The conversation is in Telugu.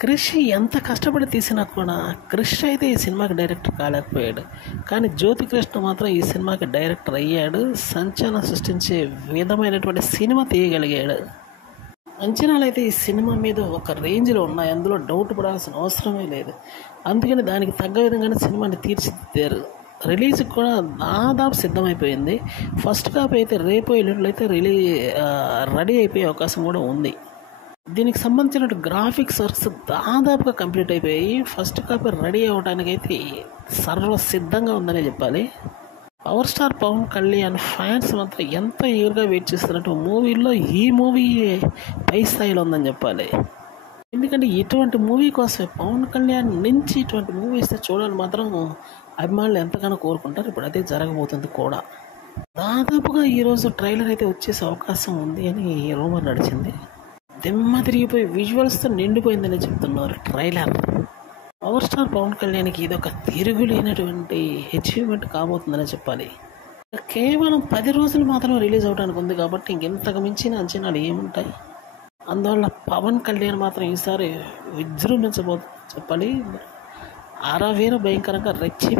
క్రిష్ ఎంత కష్టపడి తీసినా కూడా క్రిష్ అయితే ఈ సినిమాకి డైరెక్టర్ కాలేకపోయాడు. కానీ జ్యోతికృష్ణ మాత్రం ఈ సినిమాకి డైరెక్టర్ అయ్యాడు. సంచలనం సృష్టించే విధమైనటువంటి సినిమా తీయగలిగాడు. అంచనాలు అయితే ఈ సినిమా మీద ఒక రేంజ్లో ఉన్నాయి, అందులో డౌట్ పడాల్సిన అవసరమే లేదు. అందుకని దానికి తగ్గ విధంగానే సినిమాని తీర్చిదిద్దారు. రిలీజ్కి కూడా దాదాపు సిద్ధమైపోయింది. ఫస్ట్ కాపీ అయితే రేపు ఎల్లుండిలో అయితే రెడీ అయిపోయే అవకాశం కూడా ఉంది. దీనికి సంబంధించిన గ్రాఫిక్స్ వర్క్స్ దాదాపుగా కంప్లీట్ అయిపోయాయి. ఫస్ట్ కాపీ రెడీ అవ్వడానికైతే సర్వసిద్ధంగా ఉందనే చెప్పాలి. Power star Pawan Kalyan fans మాత్రం ఎంత ఈగర్గా వెయిట్ చేస్తున్నట్టు మూవీలో ఈ మూవీ పై స్థాయిలో ఉందని చెప్పాలి. ఎందుకంటే ఇటువంటి మూవీ కోసమే పవన్ కళ్యాణ్ నుంచి ఇటువంటి మూవీ ఇస్తే చూడాలని మాత్రం అభిమానులు ఎంతగానో కోరుకుంటారు. ఇప్పుడు అదే జరగబోతుంది కూడా. దాదాపుగా ఈరోజు ట్రైలర్ అయితే వచ్చేసే అవకాశం ఉంది అని రూమర్ నడిచింది. దిమ్మ తిరిగిపోయి విజువల్స్తో నిండిపోయిందని చెప్తున్నారు ట్రైలర్. పవర్ స్టార్ పవన్ కళ్యాణ్కి ఇది ఒక తిరుగులేనటువంటి అచీవ్మెంట్ కాబోతుందని చెప్పాలి. కేవలం 10 రోజులు మాత్రమే రిలీజ్ అవడానికి ఉంది కాబట్టి ఇంకెంతకు మించిన అంచనాలు ఏముంటాయి. అందువల్ల పవన్ కళ్యాణ్ మాత్రం ఈసారి విజృంభించబోతుంది చెప్పాలి. అరవేర భయంకరంగా రెచ్చి